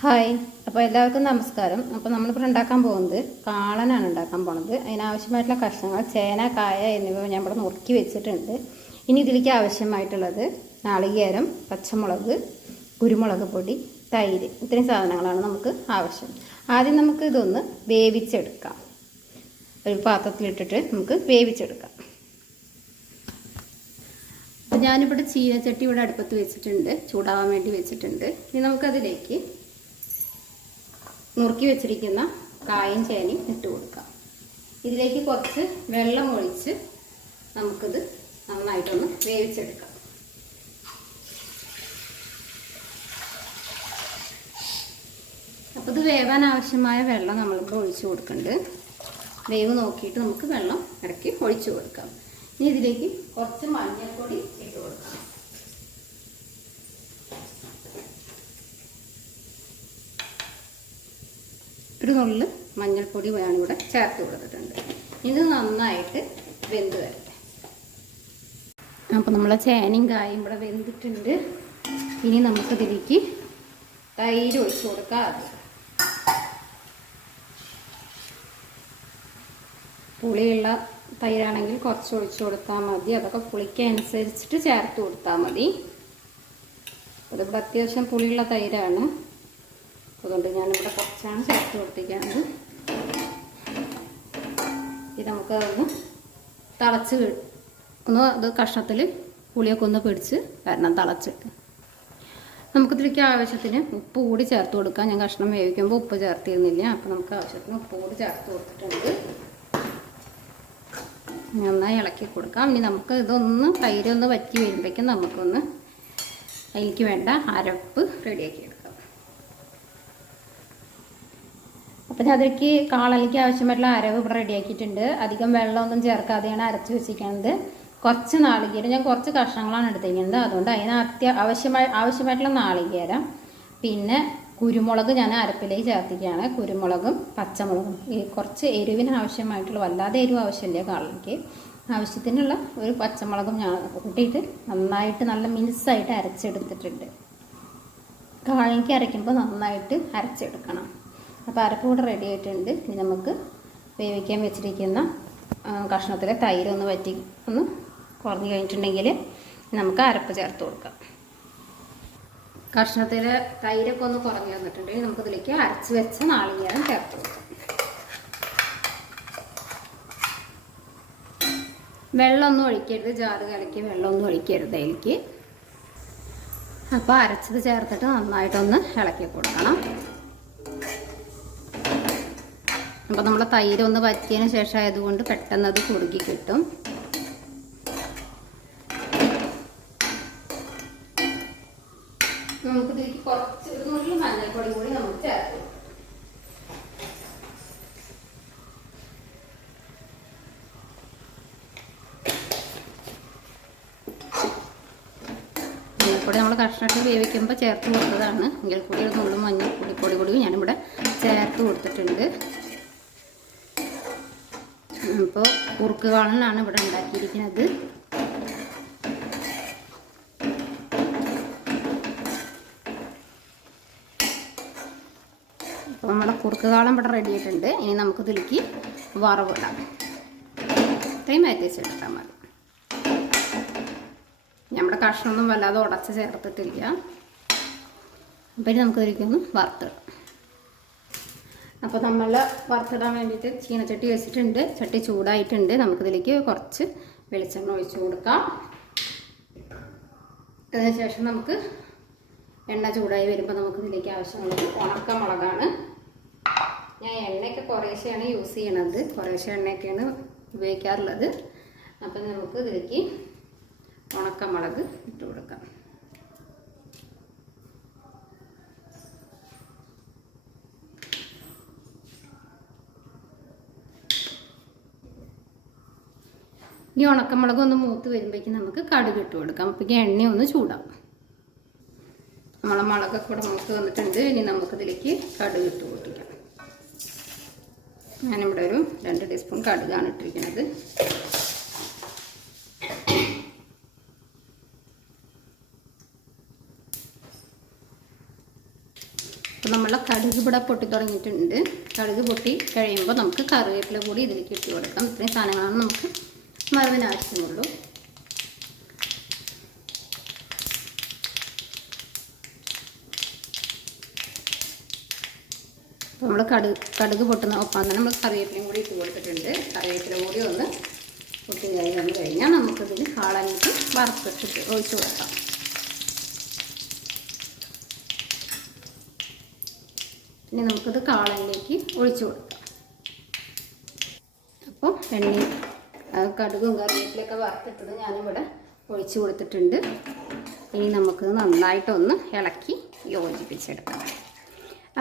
Hi. അപ്പോൾ എല്ലാവർക്കും നമസ്കാരം. അപ്പോൾ നമ്മളിപ്പോൾ ഉണ്ടാക്കാൻ പോകുന്നത് കാളനാണ് ഉണ്ടാക്കാൻ പോകുന്നത്. അതിനാവശ്യമായിട്ടുള്ള കഷ്ണങ്ങൾ ചേന, കായ എന്നിവ ഞാൻ ഇവിടെ നുറുക്കി വെച്ചിട്ടുണ്ട്. ഇനി ഇതിലേക്ക് ആവശ്യമായിട്ടുള്ളത് നാളികേരം, പച്ചമുളക്, കുരുമുളക് പൊടി, തൈര്, ഇത്രയും സാധനങ്ങളാണ് നമുക്ക് ആവശ്യം. ആദ്യം നമുക്ക് ഇതൊന്ന് വേവിച്ചെടുക്കാം. ഒരു പാത്രത്തിലിട്ടിട്ട് നമുക്ക് വേവിച്ചെടുക്കാം. അപ്പോൾ ഞാനിവിടെ ചീനച്ചട്ടി ഇവിടെ അടുപ്പത്ത് വെച്ചിട്ടുണ്ട്, ചൂടാവാൻ വേണ്ടി വെച്ചിട്ടുണ്ട്. ഇനി നമുക്കതിലേക്ക് നുറുക്കി വെച്ചിരിക്കുന്ന കായും ചേനയും ഇട്ട് കൊടുക്കാം. ഇതിലേക്ക് കുറച്ച് വെള്ളം ഒഴിച്ച് നമുക്കിത് നന്നായിട്ടൊന്ന് വേവിച്ചെടുക്കാം. അപ്പോൾ ഇത് വേവാൻ ആവശ്യമായ വെള്ളം നമ്മളിപ്പോൾ ഒഴിച്ചു കൊടുക്കുന്നുണ്ട്. വേവ് നോക്കിയിട്ട് നമുക്ക് വെള്ളം ഇടയ്ക്ക് ഒഴിച്ചു കൊടുക്കാം. ഇനി ഇതിലേക്ക് കുറച്ച് മഞ്ഞൾപ്പൊടി ഇട്ട് കൊടുക്കാം. ഒരു നുള്ള് മഞ്ഞൾപ്പൊടി ഞാനിവിടെ ചേർത്ത് കൊടുത്തിട്ടുണ്ട്. ഇത് നന്നായിട്ട് വെന്ത് വരട്ടെ. അപ്പോൾ നമ്മളെ ചേനയും കായും ഇവിടെ വെന്തിട്ടുണ്ട്. ഇനി നമുക്കിതിലേക്ക് തൈര് ഒഴിച്ച് കൊടുക്കാം. പുളിയുള്ള തൈരാണെങ്കിൽ കുറച്ച് ഒഴിച്ച് കൊടുത്താൽ മതി. അതൊക്കെ പുളിക്കനുസരിച്ചിട്ട് ചേർത്ത് കൊടുത്താൽ മതി. അതിവിടെ അത്യാവശ്യം പുളിയുള്ള തൈരാണ്, അതുകൊണ്ട് ഞാനിവിടെ കുറച്ചാണ് ചേർത്ത് കൊടുത്തിരിക്കുന്നത്. ഇത് നമുക്കതൊന്ന് തിളച്ച് ഒന്ന് അത് കഷ്ണത്തിൽ പുളിയൊക്കെ ഒന്ന് പിടിച്ച് വരണം തിളച്ചിട്ട്. നമുക്കിതിലേക്ക് ആവശ്യത്തിന് ഉപ്പ് കൂടി ചേർത്ത് കൊടുക്കാം. ഞാൻ കഷ്ണം വേവിക്കുമ്പോൾ ഉപ്പ് ചേർത്തിരുന്നില്ല, അപ്പോൾ നമുക്ക് ആവശ്യത്തിന് ഉപ്പ് കൂടി ചേർത്ത് കൊടുത്തിട്ടുണ്ട്. നന്നായി ഇളക്കി കൊടുക്കാം. ഇനി നമുക്ക് ഇതൊന്ന് തൈരൊന്ന് വറ്റി വരുമ്പോഴേക്കും നമുക്കൊന്ന് അതിലേക്ക് വേണ്ട അരപ്പ് റെഡിയാക്കി എടുക്കാം. അപ്പം ഞാൻ അതിലേക്ക് കാളലിക്ക് ആവശ്യമായിട്ടുള്ള അരവ് ഇവിടെ റെഡിയാക്കിയിട്ടുണ്ട്. അധികം വെള്ളമൊന്നും ചേർക്കാതെയാണ് അരച്ച് വെച്ചിരിക്കുന്നത്. കുറച്ച് നാളികേരം, ഞാൻ കുറച്ച് കഷ്ണങ്ങളാണ് എടുത്തിരിക്കുന്നത്, അതുകൊണ്ട് അതിന് ആവശ്യമായിട്ടുള്ള നാളികേരം, പിന്നെ കുരുമുളക് ഞാൻ അരപ്പിലേക്ക് ചേർത്തിരിക്കുകയാണ്. കുരുമുളകും പച്ചമുളകും, ഈ കുറച്ച് എരിവിന് ആവശ്യമായിട്ടുള്ള, വല്ലാതെ എരിവ് ആവശ്യമില്ല കാളലിക്ക്, ആവശ്യത്തിനുള്ള ഒരു പച്ചമുളകും ഞാൻ കൂട്ടിയിട്ട് നന്നായിട്ട് നല്ല മിനുസായിട്ട് അരച്ചെടുത്തിട്ടുണ്ട്. കാളലിക്ക് അരയ്ക്കുമ്പോൾ നന്നായിട്ട് അരച്ചെടുക്കണം. അപ്പോൾ അരപ്പ് കൂടെ റെഡി ആയിട്ടുണ്ട്. ഇനി നമുക്ക് വേവിക്കാൻ വെച്ചിരിക്കുന്ന കഷ്ണത്തിലെ തൈര് ഒന്ന് വറ്റി ഒന്ന് കുറഞ്ഞ് കഴിഞ്ഞിട്ടുണ്ടെങ്കിൽ നമുക്ക് അരപ്പ് ചേർത്ത് കൊടുക്കാം. കഷ്ണത്തിലെ തൈരൊക്കെ ഒന്ന് കുറഞ്ഞ് വന്നിട്ടുണ്ടെങ്കിൽ നമുക്കിതിലേക്ക് അരച്ച് വെച്ച നാളികേരം ചേർത്ത് കൊടുക്കാം. വെള്ളമൊന്നും ഒഴിക്കരുത്, ജാറ് കലക്കി വെള്ളമൊന്നും ഒഴിക്കരുത് അതിലേക്ക്. അപ്പോൾ അരച്ചത് ചേർത്തിട്ട് നന്നായിട്ടൊന്ന് ഇളക്കി കൊടുക്കണം. അപ്പോൾ നമ്മൾ തൈര് ഒന്ന് വറ്റിയതിന് ശേഷം ആയതുകൊണ്ട് പെട്ടെന്ന് അത് കുറുകി കിട്ടും. നമുക്കിതിലേക്ക് കുറച്ച് ഒരു നുള്ളി മഞ്ഞൾപ്പൊടി കൂടി നമുക്ക് ചേർത്ത് മഞ്ഞൾപ്പൊടി നമ്മൾ കഷ്ണത്തിൽ വേവിക്കുമ്പോൾ ചേർത്ത് കൊടുത്തതാണ്. എങ്കിൽ കൂടി ഒരു നുള്ളി മഞ്ഞൾപ്പൊടി കൂടി ഞാനിവിടെ ചേർത്ത് കൊടുത്തിട്ടുണ്ട്. ഇപ്പോൾ കുറുക്ക് കാളനാണ് ഇവിടെ ഉണ്ടാക്കിയിരിക്കുന്നത്. അപ്പോൾ നമ്മുടെ കുറുക്ക് കാളൻ ഇവിടെ റെഡി ആയിട്ടുണ്ട്. ഇനി നമുക്ക് ഇതിലേക്ക് വറവിടാം. ഇത്രയും മാറ്റിച്ചെടുത്താൽ മതി. നമ്മുടെ കഷ്ണമൊന്നും വല്ലാതെ ഉടച്ച് ചേർത്തിട്ടില്ല. അപ്പോൾ ഇനി നമുക്ക് ഇതിലേക്കൊന്ന് വറുത്തിടാം. അപ്പോൾ നമ്മൾ വറുത്തിടാൻ വേണ്ടിയിട്ട് ചീനച്ചട്ടി വെച്ചിട്ടുണ്ട്. ചട്ടി ചൂടായിട്ടുണ്ട്. നമുക്കിതിലേക്ക് കുറച്ച് വെളിച്ചെണ്ണ ഒഴിച്ച് കൊടുക്കാം. അതിനുശേഷം നമുക്ക് എണ്ണ ചൂടായി വരുമ്പോൾ നമുക്കിതിലേക്ക് ആവശ്യമുള്ളത് ഉണക്കമുളകാണ്. ഞാൻ എണ്ണയൊക്കെ കുറേശ്ശെയാണ് യൂസ് ചെയ്യണത്, കുറേശ്ശെ എണ്ണയൊക്കെയാണ് ഉപയോഗിക്കാറുള്ളത്. അപ്പം നമുക്ക് ഇതിലേക്ക് ഉണക്കമുളക് ഇട്ട് കൊടുക്കാം. ഈ ഉണക്കമുളക് ഒന്ന് മൂത്ത് വരുമ്പോഴേക്കും നമുക്ക് കടുക് ഇട്ട് കൊടുക്കാം. അപ്പോഴേക്കും എണ്ണ ഒന്ന് ചൂടാവും. നമ്മളെ മുളകൊക്കെ കൂടെ മൂത്ത് വന്നിട്ടുണ്ട്. ഇനി നമുക്കിതിലേക്ക് കടുക് ഇട്ട് കൊടുക്കാം. ഞാനിവിടെ ഒരു 2 ടീസ്പൂൺ കടുകാണ് ഇട്ടിരിക്കുന്നത്. അപ്പോൾ നമ്മളെ കടുക് ഇവിടെ പൊട്ടി തുടങ്ങിയിട്ടുണ്ട്. കടുക് പൊട്ടി കഴിയുമ്പോൾ നമുക്ക് കറിവേപ്പില കൂടി ഇതിലേക്ക് ഇട്ട് കൊടുക്കാം. ഇത്രയും സാധനങ്ങളാണ് നമുക്ക് വറവിന് ആവശ്യമുള്ളൂ. അപ്പോൾ നമ്മൾ കടുക് പൊട്ടുന്ന ഒപ്പം തന്നെ നമ്മൾ കറിവേപ്പിലയും കൂടി ഇട്ട് കൊടുത്തിട്ടുണ്ട്. കറിവേപ്പില കൂടി ഒന്ന് പൊട്ടി വന്നു കഴിഞ്ഞാൽ നമുക്കിതിൽ കാളനിട്ട് വറുത്തിട്ട് ഒഴിച്ച് കൊടുക്കാം. ഇനി നമുക്കിത് കാളനിലേക്ക് ഒഴിച്ചു കൊടുക്കാം. അപ്പോൾ എണ്ണയും കടുകും കറിവേപ്പിലൊക്കെ വറുത്തിട്ടത് ഞാനിവിടെ ഒഴിച്ച് കൊടുത്തിട്ടുണ്ട്. ഇനി നമുക്ക് നന്നായിട്ടൊന്ന് ഇളക്കി യോജിപ്പിച്ചെടുക്കാം.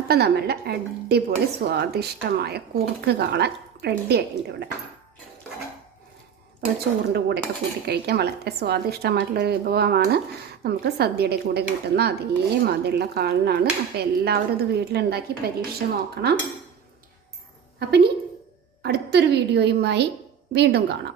അപ്പം നമ്മളുടെ അടിപൊളി സ്വാദിഷ്ടമായ കുറുക്ക് കാളൻ റെഡി ആയിട്ടുണ്ട്. ഇവിടെ അത് ചോറിൻ്റെ കൂടെയൊക്കെ കൂട്ടി കഴിക്കാൻ വളരെ സ്വാദിഷ്ടമായിട്ടുള്ളൊരു വിഭവമാണ്. നമുക്ക് സദ്യയുടെ കൂടെ കിട്ടുന്ന അതേമാതിരിയുള്ള കാളനാണ്. അപ്പോൾ എല്ലാവരും ഇത് വീട്ടിലുണ്ടാക്കി പരീക്ഷ നോക്കണം. അപ്പം ഇനി അടുത്തൊരു വീഡിയോയുമായി വീണ്ടും കാണാം.